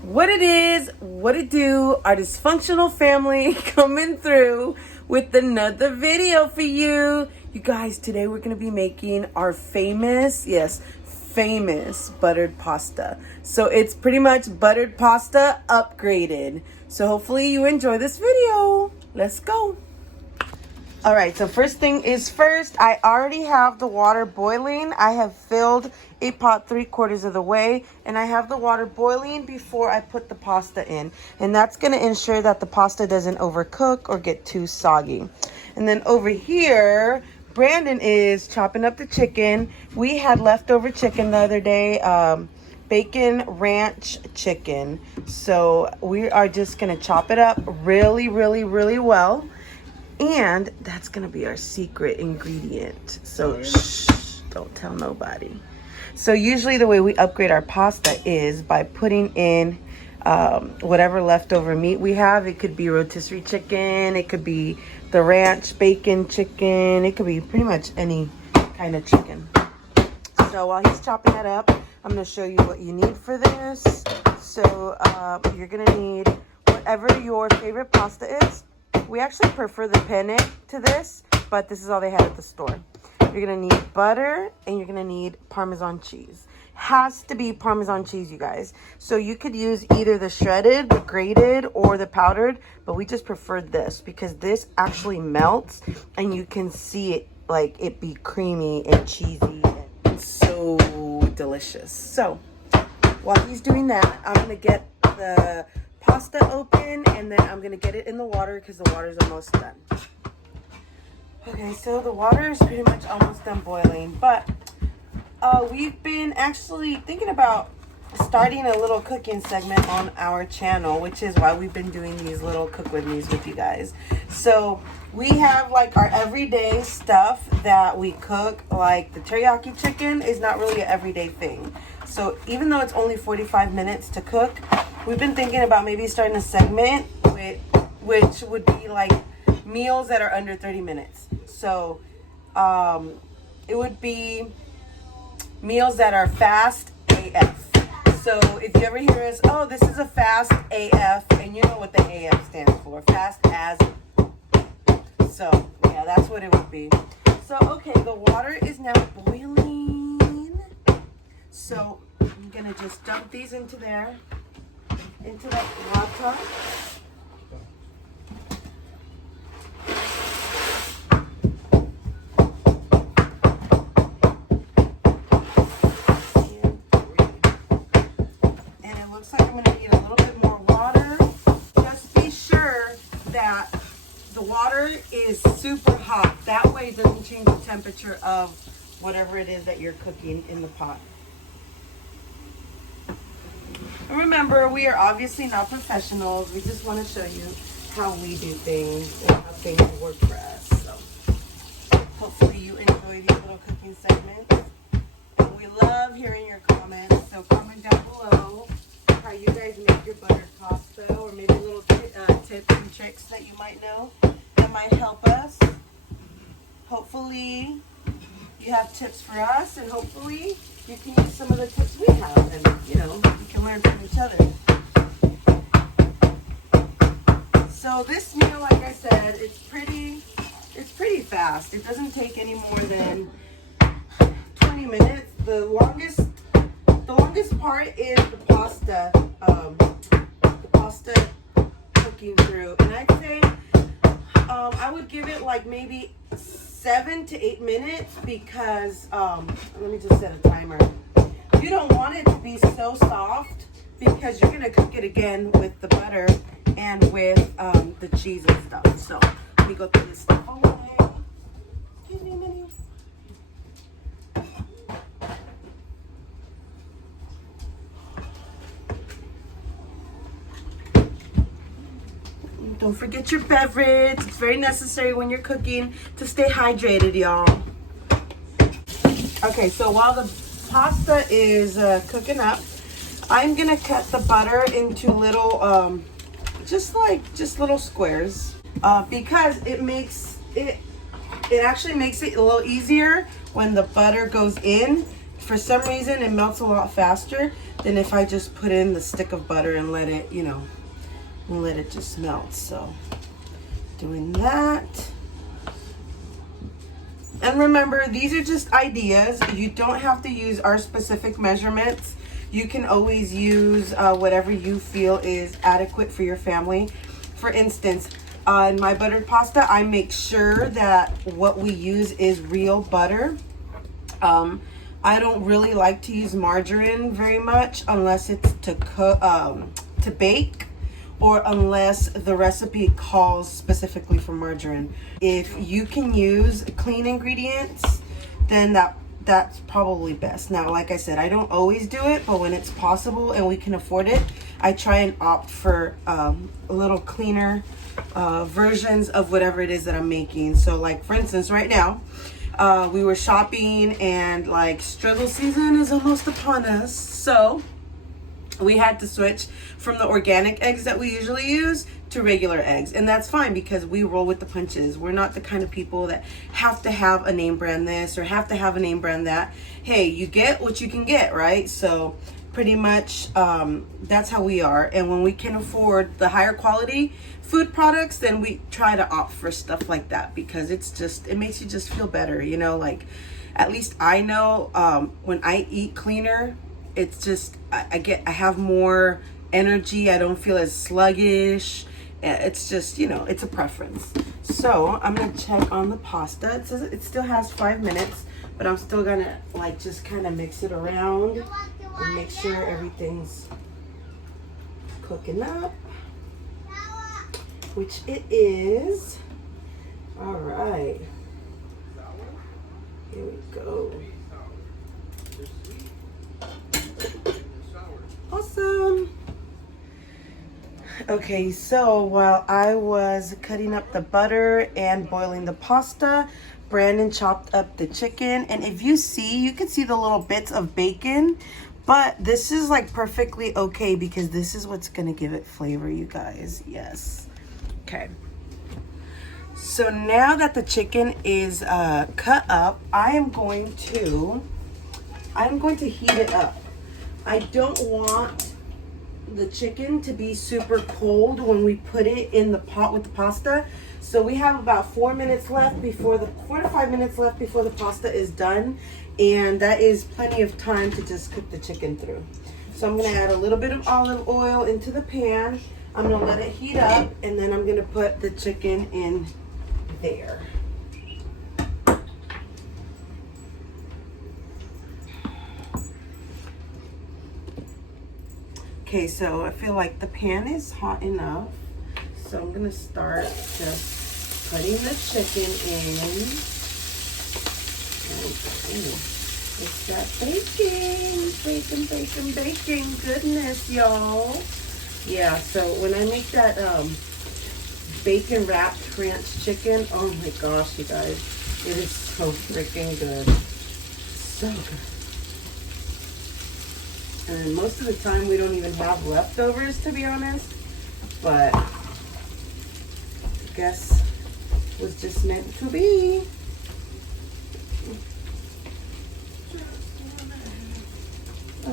What it is, what it do, our dysfunctional family coming through with another video for you. You guys, today we're going to be making our famous, yes, famous buttered pasta. So it's pretty much buttered pasta upgraded. So hopefully you enjoy this video. Let's go. All right, so first thing is first, I already have the water boiling. I have filled a pot 3/4 of the way, and I have the water boiling before I put the pasta in. And that's gonna ensure that the pasta doesn't overcook or get too soggy. And then over here, Brandon is chopping up the chicken. We had leftover chicken the other day, bacon ranch chicken. So we are just gonna chop it up really well. And that's gonna be our secret ingredient. So shh, don't tell nobody. So usually the way we upgrade our pasta is by putting in whatever leftover meat we have. It could be rotisserie chicken, it could be the ranch bacon chicken, it could be pretty much any kind of chicken. So while he's chopping that up, I'm gonna show you what you need for this. So you're gonna need whatever your favorite pasta is. We actually prefer the penne to this, but this is all they had at the store. You're gonna need butter and you're gonna need Parmesan cheese. Has to be Parmesan cheese, you guys. So you could use either the shredded, the grated, or the powdered, but we just prefer this because this actually melts and you can see it like it be creamy and cheesy and so delicious. So while he's doing that, I'm gonna get the pasta open and then I'm gonna get it in the water because the water's almost done. Okay, so the water is pretty much almost done boiling, but we've been actually thinking about starting a little cooking segment on our channel, which is why we've been doing these little cook with me's with you guys. So we have like our everyday stuff that we cook, like the teriyaki chicken is not really an everyday thing. So even though it's only 45 minutes to cook, we've been thinking about maybe starting a segment which would be like meals that are under 30 minutes. So it would be meals that are fast AF. So if you ever hear us, oh, this is a fast AF, and you know what the AF stands for, fast as. So yeah, that's what it would be. So okay, the water is now boiling. So I'm gonna just dump these into there, into that water. And it looks like I'm gonna need a little bit more water. Just be sure that the water is super hot. That way it doesn't change the temperature of whatever it is that you're cooking in the pot. And remember, we are obviously not professionals. We just want to show you how we do things and how things work for us. So hopefully you enjoy these little cooking segments. And we love hearing your comments. So comment down below how you guys make your buttered pasta, or maybe little tips and tricks that you might know that might help us. Hopefully you have tips for us, and hopefully you can use some of the tips we have, and you know, we can learn from each other. So this meal, like I said, it's pretty fast. It doesn't take any more than 20 minutes. The longest part is the pasta cooking through, and I'd say I would give it like maybe 7 to 8 minutes because let me just set a timer. You don't want it to be so soft because you're gonna cook it again with the butter and with the cheese and stuff. So let me go through this stuff away. Excuse me a minute. Don't forget your beverage. It's very necessary when you're cooking to stay hydrated, y'all. Okay, so while the pasta is cooking up, I'm gonna cut the butter into little, just little squares, because it actually makes it a little easier when the butter goes in for some reason, it melts a lot faster than if I just put in the stick of butter and let it, you know, and let it just melt. So doing that. And remember, these are just ideas. You don't have to use our specific measurements. You can always use whatever you feel is adequate for your family. For instance, in my buttered pasta, I make sure that what we use is real butter. I don't really like to use margarine very much unless it's to cook, to bake, or unless the recipe calls specifically for margarine. If you can use clean ingredients, then that's probably best. Now, like I said, I don't always do it, but when it's possible and we can afford it, I try and opt for a little cleaner versions of whatever it is that I'm making. So like, for instance, right now, we were shopping and like struggle season is almost upon us. So we had to switch from the organic eggs that we usually use to regular eggs. And that's fine because we roll with the punches. We're not the kind of people that have to have a name brand this or have to have a name brand that. Hey, you get what you can get, right? So pretty much that's how we are. And when we can afford the higher quality food products, then we try to opt for stuff like that because it makes you just feel better, you know. Like, at least I know when I eat cleaner, it's just I have more energy. I don't feel as sluggish. It's just, you know, it's a preference. So I'm gonna check on the pasta. It says it still has 5 minutes, but I'm still gonna like just kind of mix it around and make sure everything's cooking up, which it is. All right, here we go. Awesome. Okay, so while I was cutting up the butter and boiling the pasta, Brandon chopped up the chicken. And if you see, you can see the little bits of bacon, but this is like perfectly okay because this is what's gonna give it flavor, you guys. Yes. Okay. So now that the chicken is cut up, I'm going to heat it up. I don't want the chicken to be super cold when we put it in the pot with the pasta. So we have about 4 minutes left before 4 to 5 minutes left before the pasta is done. And that is plenty of time to just cook the chicken through. So I'm gonna add a little bit of olive oil into the pan. I'm gonna let it heat up and then I'm gonna put the chicken in there. Okay, so I feel like the pan is hot enough. So I'm gonna start just putting the chicken in. And, it's that bacon, goodness, y'all. Yeah, so when I make that bacon wrapped ranch chicken, oh my gosh, you guys, it is so freaking good. So good. And most of the time we don't even have leftovers, to be honest, but I guess it was just meant to be. There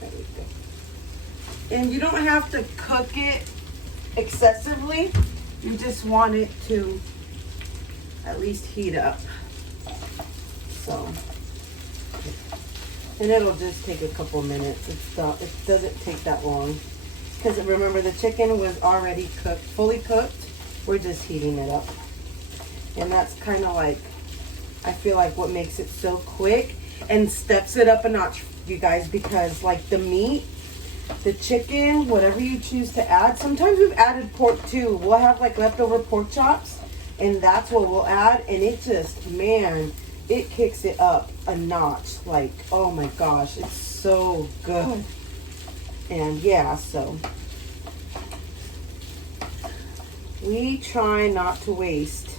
we go. And you don't have to cook it excessively. You just want it to at least heat up. So, and it'll just take a couple minutes. It doesn't take that long. Because remember, the chicken was already cooked, fully cooked. We're just heating it up. And that's kind of like, I feel like what makes it so quick and steps it up a notch, you guys, because like the meat, the chicken, whatever you choose to add. Sometimes we've added pork too. We'll have like leftover pork chops and that's what we'll add. And it just, man, it kicks it up a notch. Like, oh my gosh, it's so good. And yeah, so we try not to waste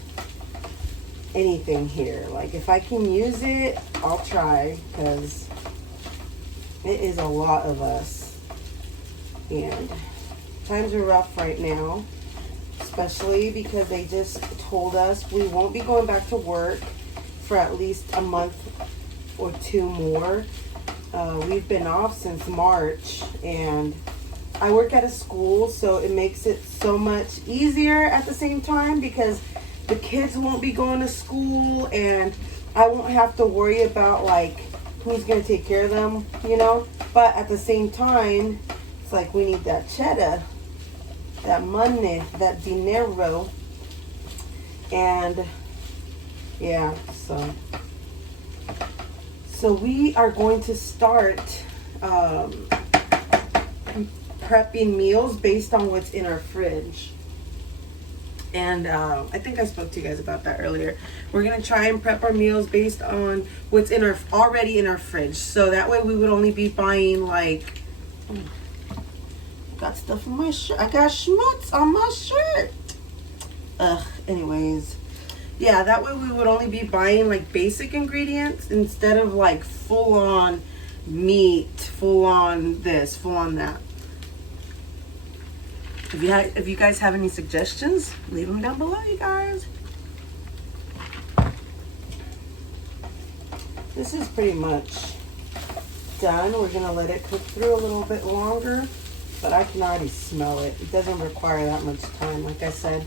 anything here. Like if I can use it, I'll try, because it is a lot of us and times are rough right now, especially because they just told us we won't be going back to work for at least a month or 2 more. We've been off since March, and I work at a school, so it makes it so much easier at the same time because the kids won't be going to school and I won't have to worry about like who's going to take care of them, you know. But at the same time, it's like we need that cheddar, that money, that dinero. And yeah, so we are going to start prepping meals based on what's in our fridge. And I think I spoke to you guys about that earlier. We're gonna try and prep our meals based on what's in our already in our fridge. So that way we would only be buying like, I got stuff on my shirt. I got schmutz on my shirt. Anyways, yeah, that way we would only be buying like basic ingredients instead of like full on meat, full on this, full on that. If you guys have any suggestions, leave them down below, you guys. This is pretty much done. We're gonna let it cook through a little bit longer, but I can already smell it. It doesn't require that much time, like I said.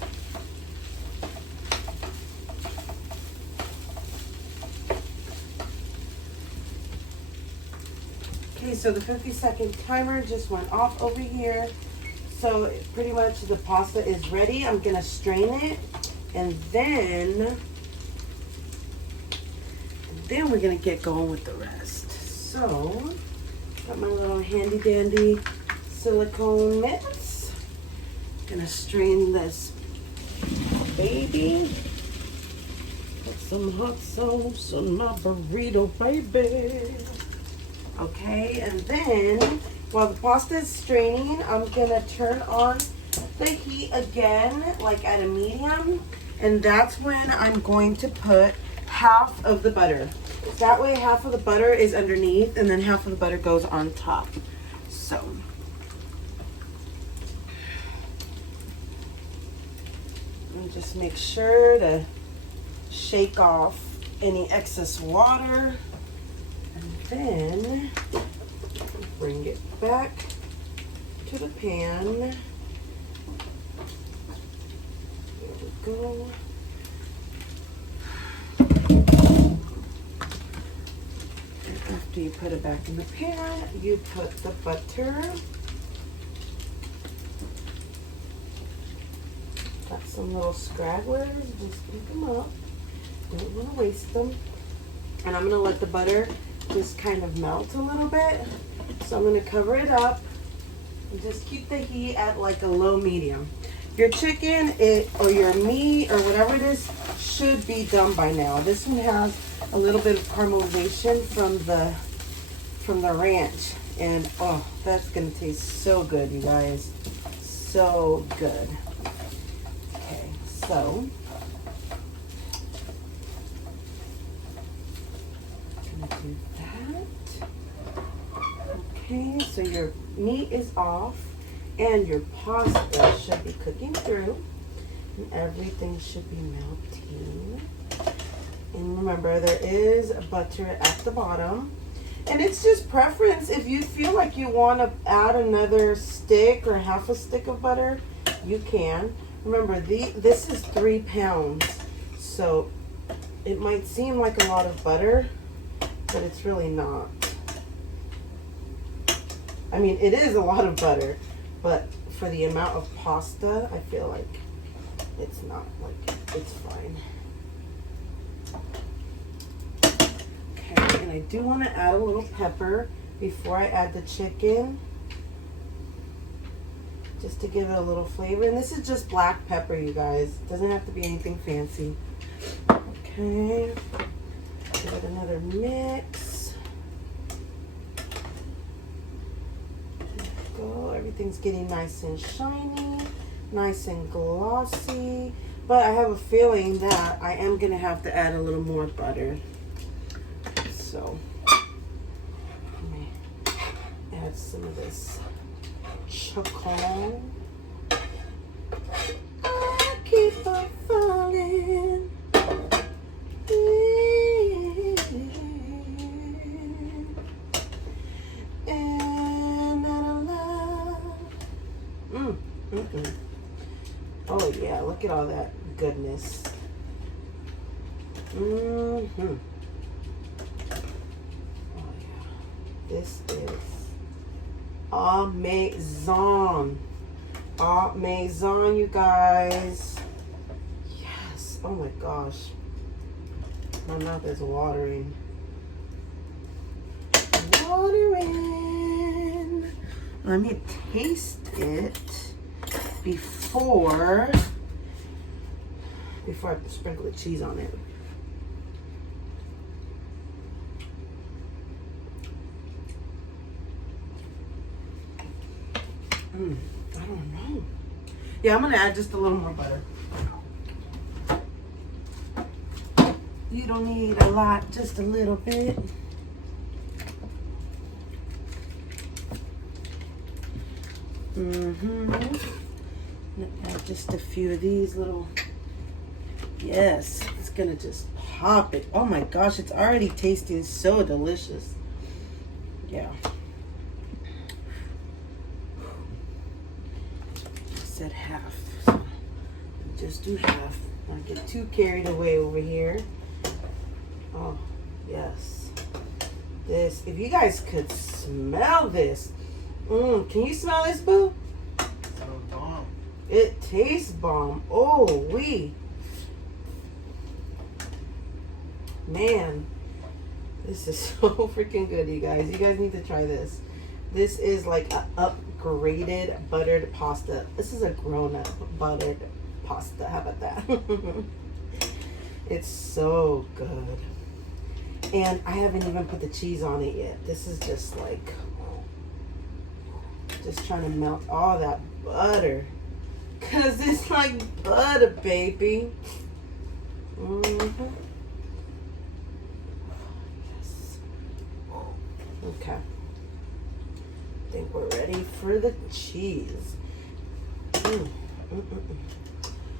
Okay, so the 50-second timer just went off over here. So pretty much the pasta is ready. I'm gonna strain it, and then we're gonna get going with the rest. So got my little handy dandy silicone mitts. Gonna strain this baby. Put some hot sauce on my burrito, baby. Okay, and then while the pasta is straining, I'm gonna turn on the heat again, like at a medium, and that's when I'm going to put half of the butter. That way half of the butter is underneath and then half of the butter goes on top. So and just make sure to shake off any excess water, and then bring it back to the pan. There we go. After you put it back in the pan, you put the butter. Got some little scragglers, just pick them up. Don't want to waste them. And I'm going to let the butter just kind of melt a little bit. So I'm going to cover it up and just keep the heat at like a low medium. Your chicken or your meat or whatever it is should be done by now. This one has a little bit of caramelization from the ranch, and oh, that's going to taste so good, you guys. So good. Okay, so I'm going to do that. Okay, so your meat is off and your pasta should be cooking through and everything should be melting. And remember, there is butter at the bottom. And it's just preference. If you feel like you want to add another stick or half a stick of butter, you can. Remember, this is 3 pounds. So it might seem like a lot of butter, but it's really not. I mean, it is a lot of butter, but for the amount of pasta, I feel like it's not, like, it's fine. Okay, and I do want to add a little pepper before I add the chicken, just to give it a little flavor. And this is just black pepper, you guys. It doesn't have to be anything fancy. Okay, give it another mix. Go. Everything's getting nice and shiny, nice and glossy, but I have a feeling that I am gonna have to add a little more butter. So let me add some of this chocolate. I keep on falling. Oh yeah, look at all that goodness. Oh yeah, this is amazing. Amazing, you guys. Yes. Oh my gosh. My mouth is watering. Watering. Let me taste it before I sprinkle the cheese on it. I don't know. Yeah, I'm gonna add just a little more butter. You don't need a lot, just a little bit. Add just a few of these little. Yes, it's gonna just pop it. Oh my gosh, it's already tasting so delicious. Yeah. I said half. So just do half. Don't get too carried away over here. Oh, yes. This, if you guys could smell this. Can you smell this, boo? So bomb. It tastes bomb. Oh, man, this is so freaking good, you guys. You guys need to try this. This is like an upgraded buttered pasta. This is a grown-up buttered pasta. How about that? It's so good. And I haven't even put the cheese on it yet. This is just like, just trying to melt all that butter. Cause it's like butter, baby. Yes. Okay. I think we're ready for the cheese.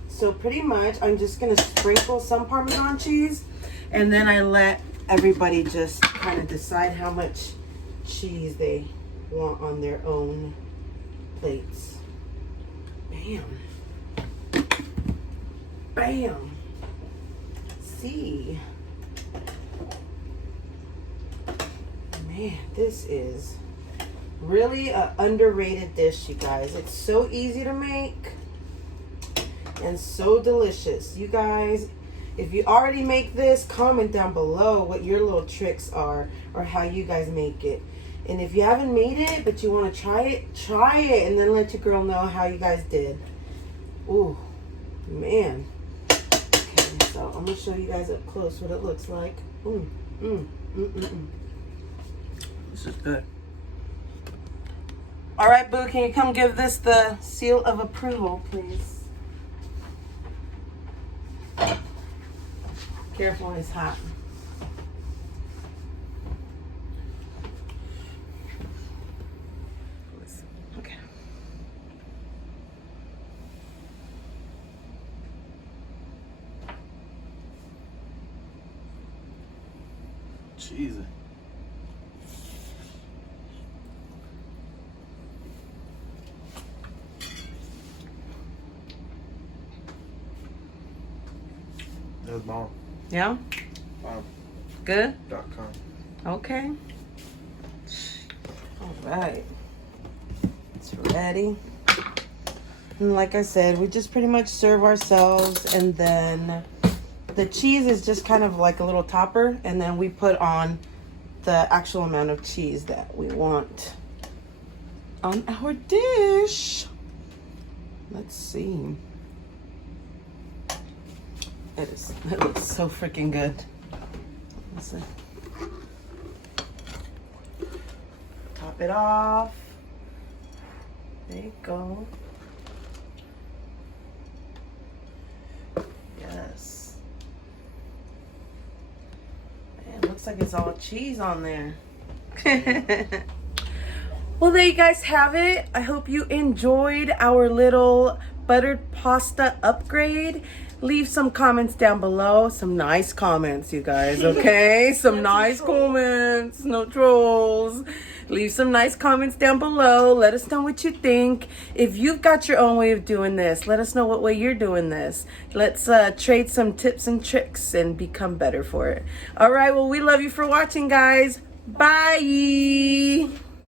So pretty much, I'm just gonna sprinkle some Parmesan cheese, and then I let everybody just kind of decide how much cheese they want on their own plates. Bam. Bam. See. Man, this is really an underrated dish, you guys. It's so easy to make and so delicious. You guys, if you already make this, comment down below what your little tricks are or how you guys make it. And if you haven't made it, but you want to try it, and then let your girl know how you guys did. Ooh, man. Okay, so I'm going to show you guys up close what it looks like. This is good. All right, boo, can you come give this the seal of approval, please? Careful, it's hot. Okay. Cheesy. That's bomb. Yeah? Bomb. Good? .com. Okay. All right. It's ready. And like I said, we just pretty much serve ourselves, and then the cheese is just kind of like a little topper, and then we put on the actual amount of cheese that we want on our dish. Let's see. It looks so freaking good. Let's see. Top it off. There you go. Yes. Man, looks like it's all cheese on there. Well, there you guys have it. I hope you enjoyed our little buttered pasta upgrade. Leave some comments down below. Some nice comments, you guys, okay? Some nice comments. No trolls. Leave some nice comments down below. Let us know what you think. If you've got your own way of doing this, let us know what way you're doing this. Let's trade some tips and tricks and become better for it. All right, well, we love you for watching, guys. Bye.